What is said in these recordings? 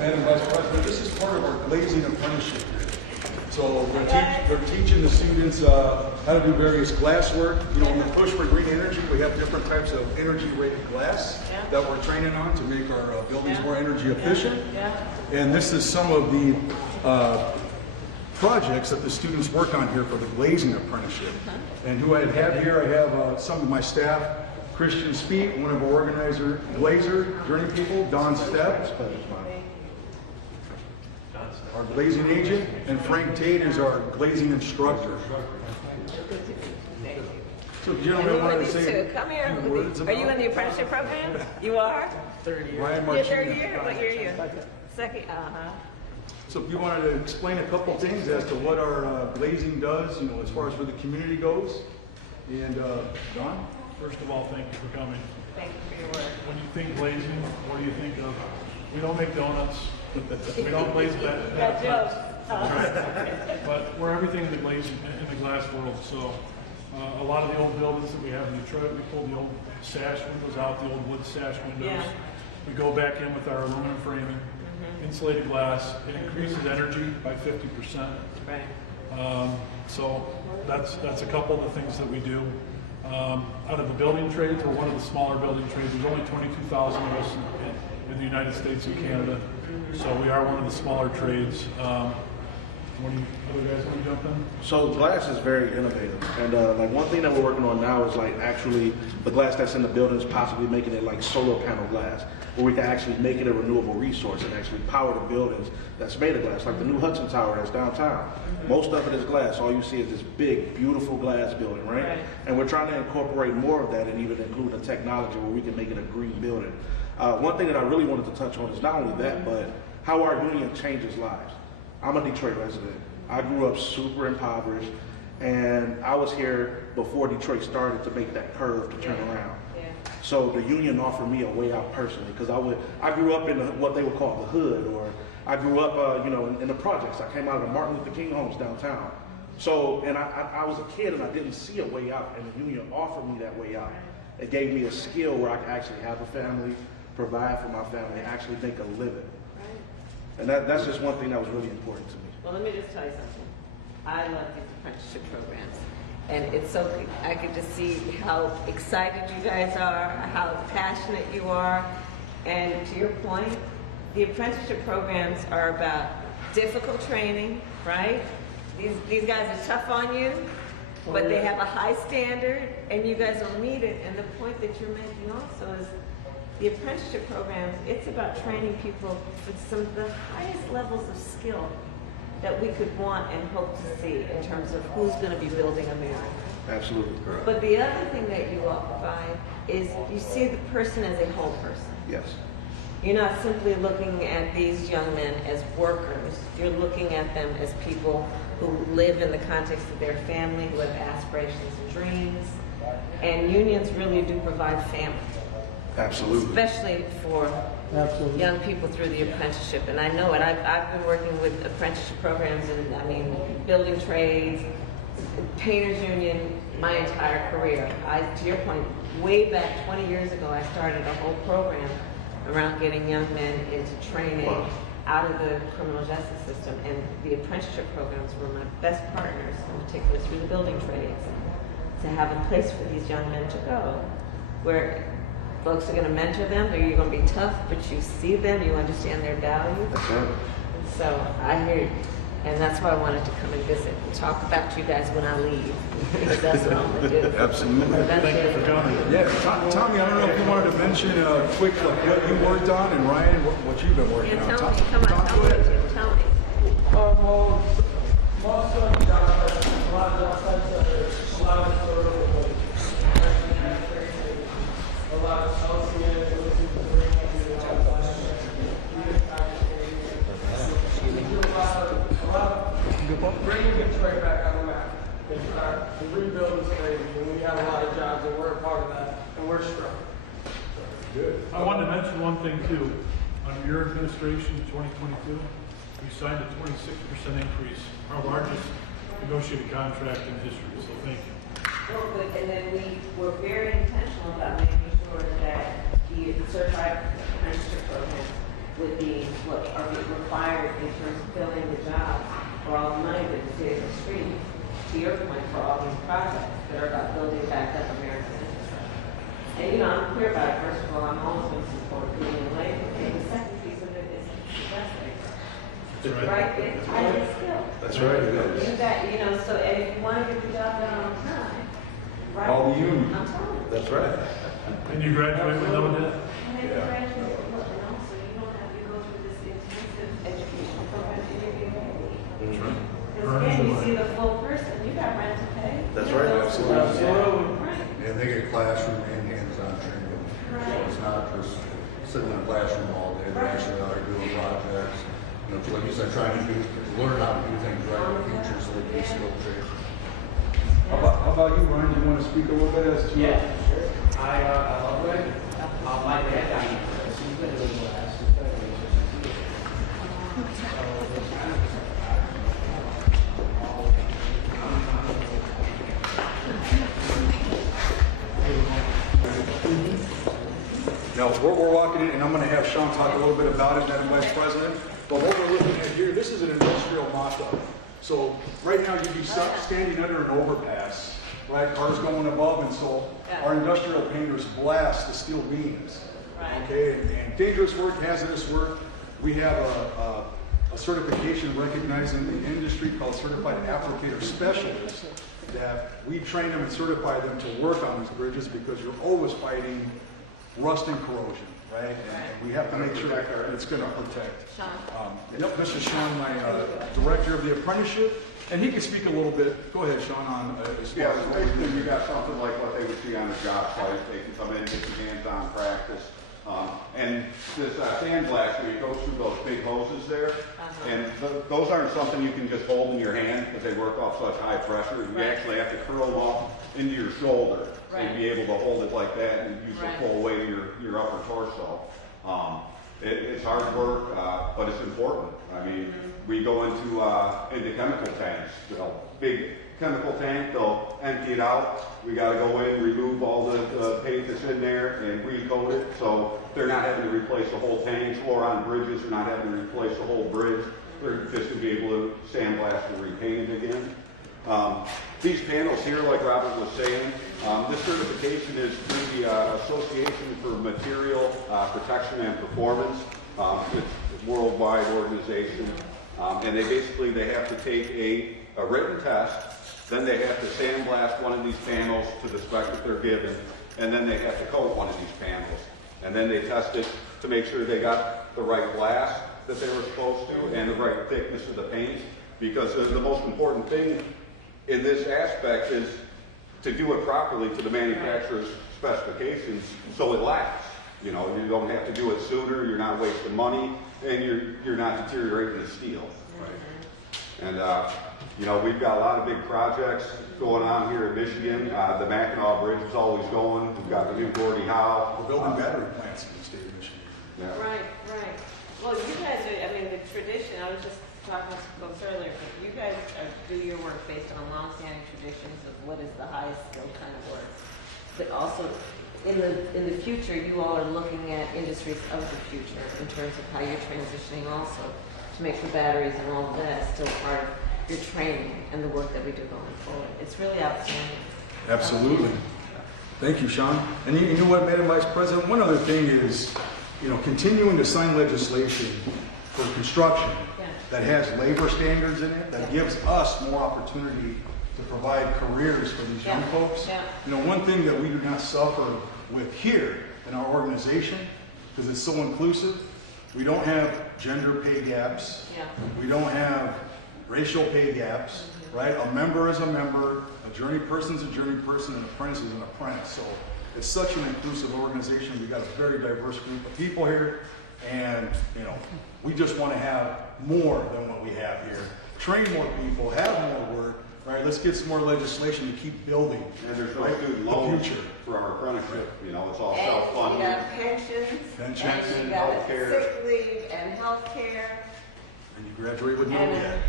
Madam Vice President. This is part of our glazing apprenticeship here. So we're teaching the students how to do various glass work. You know, in the push for green energy, we have different types of energy-rated glass that we're training on to make our buildings more energy efficient. And this is some of the projects that the students work on here for the glazing apprenticeship. And who I have here, I have some of my staff. Christian Speed, one of our glazer journey people, Don Stepp, our glazing agent, and Frank Tate is our glazing instructor. So, gentlemen, I wanted to say come here. words Are you in the apprenticeship program? You are? Third year. Ryan Your third Marchino. year? What year are you? Second. So if you wanted to explain a couple things as to what our glazing does, you know, as far as where the community goes. And Don? First of all, thank you for coming. Thank you for your work. When you think glazing, what do you think of? We don't make donuts. We don't glaze Got jokes. But we're everything in the glazing, in the glass world. So a lot of the old buildings that we have in Detroit, we pulled the old sash windows out, the old wood sash windows. We go back in with our aluminum framing, insulated glass. It increases energy by 50%. Right. So that's a couple of the things that we do. Out of the building trades, we're one of the smaller building trades. There's only 22,000 of us in the United States and Canada, so we are one of the smaller trades. What do you other guys want to jump in? So glass is very innovative, and like one thing that we're working on now is like actually the glass that's in the buildings, possibly making it like solar panel glass, where we can actually make it a renewable resource and actually power the buildings that's made of glass, like the new Hudson Tower that's downtown. Most of it is glass. All you see is this big, beautiful glass building, right? And we're trying to incorporate more of that and even include the technology where we can make it a green building. One thing that I really wanted to touch on is not only that, but how our union changes lives. I'm a Detroit resident. I grew up super impoverished, and I was here before Detroit started to make that curve to turn around. So the union offered me a way out personally, because I grew up in what they would call the hood, or I grew up, you know, in the projects. I came out of the Martin Luther King homes downtown. So, and I was a kid and I didn't see a way out, and the union offered me that way out. It gave me a skill where I could actually have a family, provide for my family, and actually make a living. And that's just one thing that was really important to me. Well, let me just tell you something. I love these apprenticeship programs. And it's so, I could just see how excited you guys are, how passionate you are. And to your point, the apprenticeship programs are about difficult training, right? These guys are tough on you, but they have a high standard, and you guys will meet it. And the point that you're making also is the apprenticeship programs, it's about training people for some of the highest levels of skill that we could want and hope to see in terms of who's going to be building America. Absolutely correct. But the other thing that you all provide is you see the person as a whole person. Yes. You're not simply looking at these young men as workers. You're looking at them as people who live in the context of their family, who have aspirations and dreams. And unions really do provide family. Absolutely. Especially for young people through the apprenticeship. And I know it. I've been working with apprenticeship programs and, I mean, building trades, painters union, my entire career. To your point, way back 20 years ago, I started a whole program around getting young men into training out of the criminal justice system. And the apprenticeship programs were my best partners, in particular through the building trades, to have a place for these young men to go, where folks are going to mentor them. You're going to be tough, but you see them, you understand their value. That's right. So I hear you. And that's why I wanted to come and visit and talk about you guys when I leave. Because that's what I'm going to do. Absolutely. Thank you for coming. Yeah, Tommy, I don't know if you wanted to mention quick what you worked on, and Ryan, what you've been working on. Tell me, come on, tell me, tell me. Well, most of the jobs, a lot of job sites are a lot of sort of a lot of associates, bringing Detroit back on the map. The rebuild is crazy, and we have a lot of jobs, and we're a part of that, and we're strong. Good. I wanted to mention one thing too. Under your administration in 2022, we signed a 26% increase, our largest negotiated contract in history, so thank you. Well, good. And then we were very intentional about making sure that the certified apprenticeship program would be what are required in terms of filling the job for all the money that's in the street, to your point, for all these projects that are about building back up American infrastructure. And you know, I'm clear about it. First of all, I'm always going to support green labor. And the second piece of it is invest labor. Right? It's highly skilled. That's right. It is. You got, you know, so, and if you want to get the job done on time, right? All the union. I'm telling you. That's right. And you graduate with no debt? And then you graduate, look, and also you don't have to go through this intensive educational program to get your degree. That's right. Because again, you see the full person, you got rent to pay. That's You got right, bills to absolutely. pay. Right. And they get classroom and hands-on training. So it's not just sitting in a classroom all day, they're actually out there doing projects. You know, like you said, trying to learn how to do things right in the future so they can skill trade. How about you, Ryan? Do you want to speak a little bit as to? Yeah, sure. I love it. My dad, she's been doing the last 30 years. Now, we're walking in, and I'm going to have Sean talk a little bit about it, Madam Vice President. But what we're looking at here, this is an industrial mock-up. So right now, you'd be standing under an overpass, right? Cars going above, and so our industrial painters blast the steel beams. Okay, and dangerous work, hazardous work. We have a certification recognizing the industry called Certified Applicator Specialist, that we train them and certify them to work on these bridges because you're always fighting rust and corrosion, right? And we have to make sure that it's going to protect. Yep, this is Sean, my director of the apprenticeship, and he can speak a little bit. Go ahead, Sean, on as far Yeah, as so basically you got something like what they would see on the job site. They can come in, get some hands-on practice. And this sandblast, where you go through those big hoses there, and those aren't something you can just hold in your hand because they work off such high pressure. You actually have to curl them up into your shoulder and be able to hold it like that and use the full weight of your upper torso. It's hard work, but it's important. I mean, we go into chemical tanks, you know, big chemical tank, they'll empty it out. We got to go in, remove all the paint that's in there and recoat it. So they're not having to replace the whole tanks, or on bridges, they're not having to replace the whole bridge. They're just going to be able to sandblast and repaint it again. These panels here, like Robert was saying, this certification is through the Association for Material Protection and Performance. It's a worldwide organization. And they have to take a written test. Then they have to sandblast one of these panels to the spec that they're given, and then they have to coat one of these panels. And then they test it to make sure they got the right glass that they were supposed to and the right thickness of the paint. Because the most important thing in this aspect is to do it properly to the manufacturer's specifications so it lasts. You know, you don't have to do it sooner, you're not wasting money, and you're not deteriorating the steel. And you know, we've got a lot of big projects going on here in Michigan. The Mackinac Bridge is always going. We've got the new Gordie Howe. We're building battery plants in the state of Michigan. Yeah. Right. Well, you guys are, I mean, the tradition, I was just talking to folks earlier, but you guys do your work based on long-standing traditions of what is the highest skill kind of work. But also, in the future, you all are looking at industries of the future in terms of how you're transitioning also to make the batteries and all of that still part of your training and the work that we do going forward. It's really outstanding. Absolutely. Thank you, Sean. And you know what, Madam Vice President, one other thing is, you know, continuing to sign legislation for construction that has labor standards in it, that gives us more opportunity to provide careers for these young folks. You know, one thing that we do not suffer with here in our organization, because it's so inclusive, we don't have gender pay gaps. We don't have racial pay gaps, right? A member is a member, a journey person is a journey person, and an apprentice is an apprentice. So it's such an inclusive organization. We've got a very diverse group of people here, and you know, we just want to have more than what we have here. Train more people, have more work, right? Let's get some more legislation to keep building. And there's no student loans for our apprenticeship. You know, it's all self-funded. You got pensions, and you got sick leave and health care. And you graduate with no debt.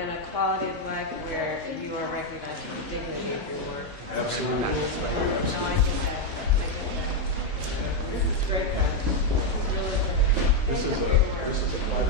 And a quality of life where you are recognized for the dignity of your work. Absolutely. No, I think that. This is great, guys. This is really good. This is a pleasure.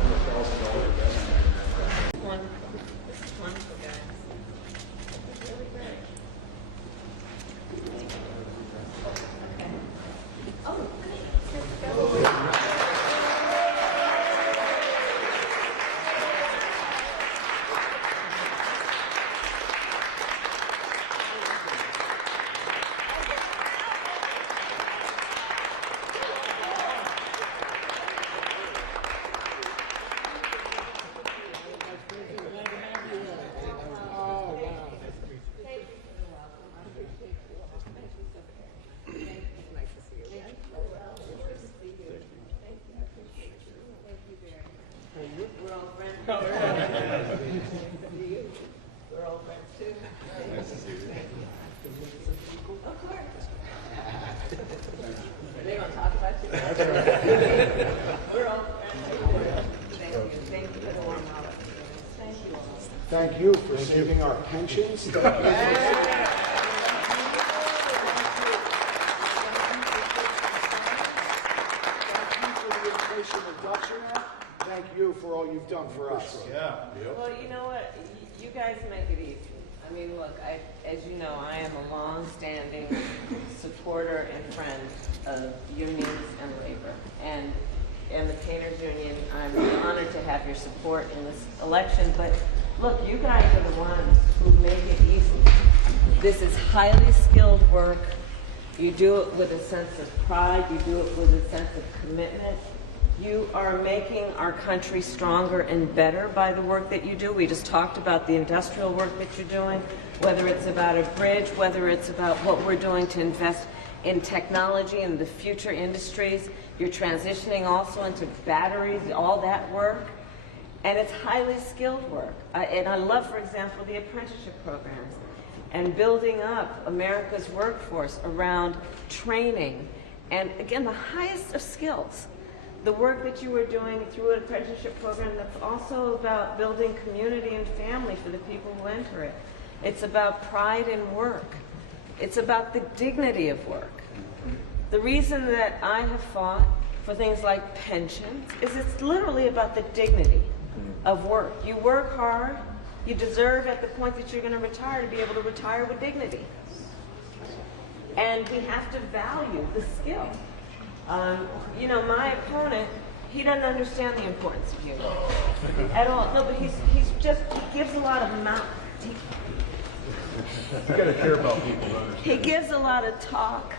We're all friends. Thank you. Thank you for the warm welcome. Thank you all. Thank you for saving our pensions. Thank you for all you've done for us. Well, you know what? You guys make it easy. I mean, look, as you know, I am a long-standing supporter and friend of unions and labor. And the Painters Union, I'm honored to have your support in this election. But look, you guys are the ones who make it easy. This is highly skilled work. You do it with a sense of pride. You do it with a sense of commitment. You are making our country stronger and better by the work that you do. We just talked about the industrial work that you're doing, whether it's about a bridge, whether it's about what we're doing to invest in technology and the future industries. You're transitioning also into batteries, all that work. And it's highly skilled work. And I love, for example, the apprenticeship programs and building up America's workforce around training. And again, the highest of skills. The work that you were doing through an apprenticeship program that's also about building community and family for the people who enter it. It's about pride in work. It's about the dignity of work. The reason that I have fought for things like pensions is it's literally about the dignity of work. You work hard, you deserve at the point that you're going to retire to be able to retire with dignity. And we have to value the skill. You know, my opponent, he doesn't understand the importance of unions at all. No, but he gives a lot of mouth. You gotta care about people, don't you? He gives a lot of talk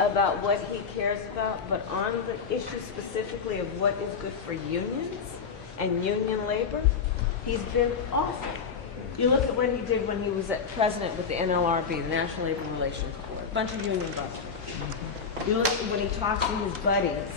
about what he cares about, but on the issue specifically of what is good for unions and union labor, he's been awful. You look at what he did when he was president with the NLRB, the National Labor Relations Board, a bunch of union busters. You look at when he talks to his buddies,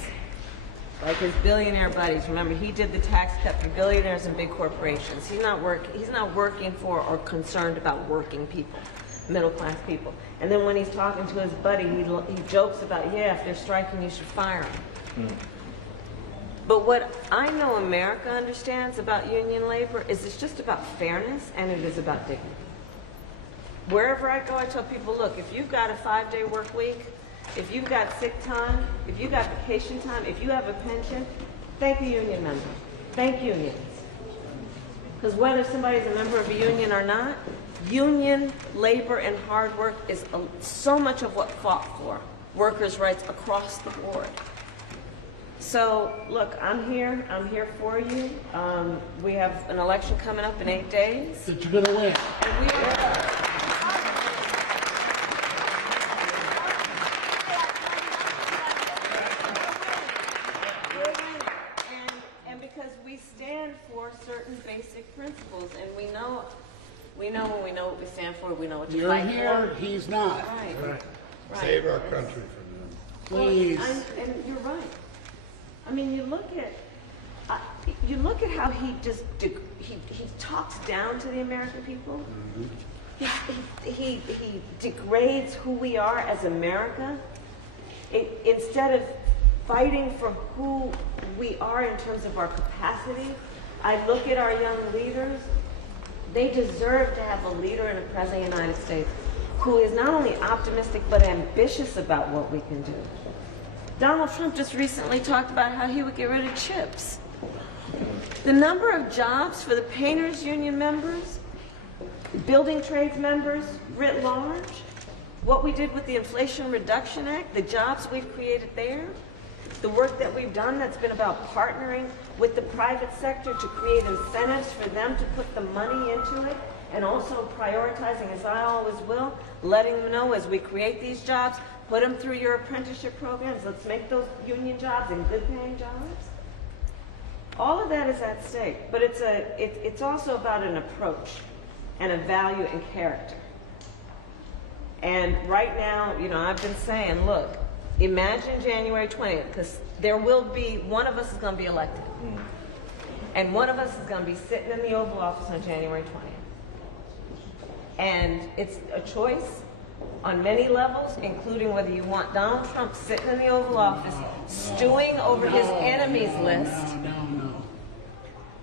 like his billionaire buddies. Remember, he did the tax cut for billionaires and big corporations. He's not working for or concerned about working people, middle class people. And then when he's talking to his buddy, he jokes about, yeah, if they're striking, you should fire them. But what I know America understands about union labor is it's just about fairness and it is about dignity. Wherever I go, I tell people, look, if you've got a 5-day work week, if you've got sick time, if you've got vacation time, if you have a pension, thank a union member. Thank unions. Because whether somebody's a member of a union or not, union labor and hard work is so much of what fought for workers' rights across the board. So, look, I'm here for you. We have an election coming up in 8 days. That you're gonna win. And we are. Certain basic principles, and we know when we know what we stand for, we know what to You're fight here, for. He's not. Right. Save our country from them. Please. And you're right. I mean, you look at how he just he talks down to the American people. He degrades who we are as America. Instead of fighting for who we are in terms of our capacity, I look at our young leaders. They deserve to have a leader and a president of the United States who is not only optimistic but ambitious about what we can do. Donald Trump just recently talked about how he would get rid of chips. The number of jobs for the Painters Union members, building trades members writ large, what we did with the Inflation Reduction Act, the jobs we've created there, the work that we've done that's been about partnering with the private sector to create incentives for them to put the money into it, and also prioritizing, as I always will, letting them know as we create these jobs, put them through your apprenticeship programs, let's make those union jobs and good paying jobs. All of that is at stake, but it's also about an approach and a value and character. And right now, you know, I've been saying, look, imagine January 20th, because there will be, one of us is going to be elected. And one of us is going to be sitting in the Oval Office on January 20th. And it's a choice on many levels, including whether you want Donald Trump sitting in the Oval Office, stewing over his enemies list,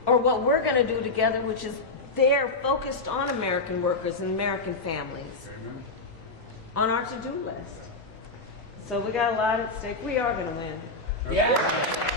or what we're going to do together, which is they're focused on American workers and American families on our to-do list. So we got a lot at stake. We are going to win. Yeah.